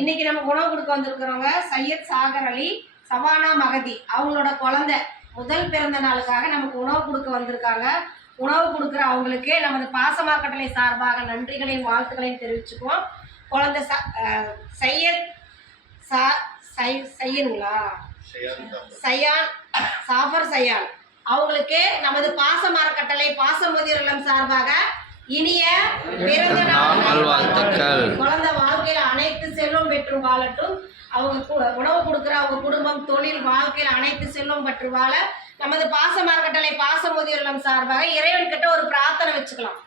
இன்னைக்கு நம்ம உணவு கொடுக்க வந்திருக்கிறவங்க சையத் சாகர் அலி, சவானா மகதி. அவங்களோட குழந்தை முதல் பிறந்த நாளுக்காக நமக்கு உணவு கொடுக்க வந்திருக்காங்க. உணவு கொடுக்குற அவங்களுக்கு நமது பாசமாக்கட்டளை சார்பாக நன்றிகளையும் வாழ்த்துக்களையும் தெரிவிச்சுக்குவோம். குழந்தை சையத் சையனுங்களா சையான் சாஃபர் சையான் அவங்களுக்கு நமது பாசமரக்கட்டளை பாசமுதிர் இல்லம் சார்பாக இனிய பிறந்த நாள் நல்வாழ்த்துக்கள். குழந்தை வாழ்க்கையில் அனைத்து செல்வம் பெற்று வாழட்டும். அவங்க உணவு கொடுக்குற அவங்க குடும்பம், தொழில், வாழ்க்கையில் அனைத்து செல்வம் பெற்று வாழ நமது பாசமரக்கட்டளை பாசமுதிர் இல்லம் சார்பாக இறைவன் கிட்ட ஒரு பிரார்த்தனை வச்சுக்கலாம்.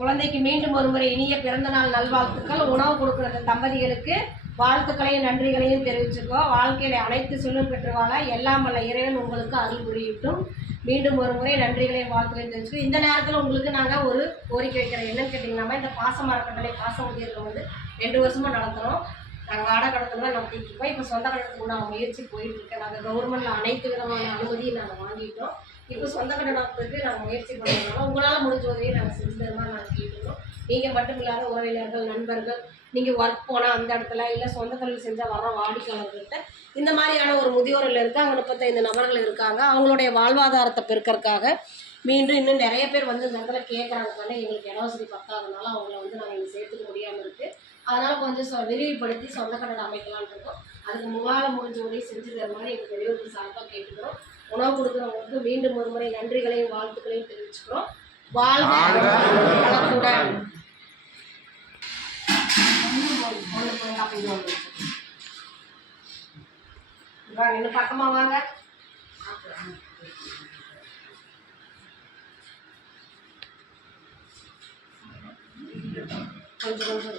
குழந்தைக்கு மீண்டும் ஒருமுறை இனிய பிறந்தநாள் நல்வாழ்த்துக்கள். உணவு கொடுக்குற தம்பதிகளுக்கு வாழ்த்துக்களையும் நன்றிகளையும் தெரிவிச்சுக்கோ. வாழ்க்கையில அனைத்து செல்வம் பெற்று வாழ எல்லாம் வல்ல இறைவன் உங்களுக்கு அருள் புரியட்டும். மீண்டும் ஒரு முறை நன்றிகளையும் வாழ்த்துக்களையும் தெரிவிச்சுக்கோ. இந்த நேரத்தில் உங்களுக்கு நாங்கள் ஒரு கோரிக்கை வைக்கிறோம். என்னன்னு கேட்டிங்கன்னா, இந்த பாசமரக்கட்டளை பாசமுதியர்கள் 2 வருஷமாக நடத்துகிறோம். நாங்கள் வாடகை கடத்தில் தான் நடத்திட்டு இருக்கோம். இப்போ சொந்த கடத்துக்கு நான் முயற்சி போயிட்டு இருக்கேன். நாங்கள் கவர்மெண்ட்டில் அனைத்து விதமான அனுமதியை நாங்கள் வாங்கிட்டோம். இப்போ சொந்த கடை நடத்துறதுக்கு நாங்கள் முயற்சி பண்ணுறதுனால உங்களால் முடிஞ்ச உதவியை நாங்கள் செஞ்சு தருமா நாங்கள் கேட்டுக்கிறோம். நீங்கள் மட்டும் இல்லாத உறவினர்கள், நண்பர்கள், நீங்கள் ஒர்க் போனால் அந்த இடத்துல இல்லை சொந்த தொழில் செஞ்சால் வர வாடிக்கையாளர்கள்ட்ட இந்த மாதிரியான ஒரு முதியோர்கள் இருக்காங்க. 35 நபர்கள் இருக்காங்க. அவங்களுடைய வாழ்வாதாரத்தை பெருக்கிறதுக்காக மீண்டும் இன்னும் நிறைய பேர் இந்த இடத்துல கேட்குறாங்க. எங்களுக்கு இட வசதி பத்தாதனால அவங்கள நாங்கள் இங்கே சேர்த்துக்க முடியாமல் இருக்குது. அதனால் கொஞ்சம் விரிவுபடுத்தி சொந்த கடை அமைக்கலான்னு இருக்கோம். அதுக்கு உங்களால் முடிஞ்ச உதவி செஞ்சு தர மாதிரி எங்கள் பெரியவர்கள் சார்பாக கேட்டுக்கிறோம். உணவு கொடுக்குறவங்களுக்கு மீண்டும் ஒரு முறை நன்றிகளையும் வாழ்த்துக்களையும் தெரிவிச்சுக்கிறோம். வாழ்க வளத்துடன். இன்னும் பக்கமாக வாங்க. கொஞ்சம் கொஞ்சம்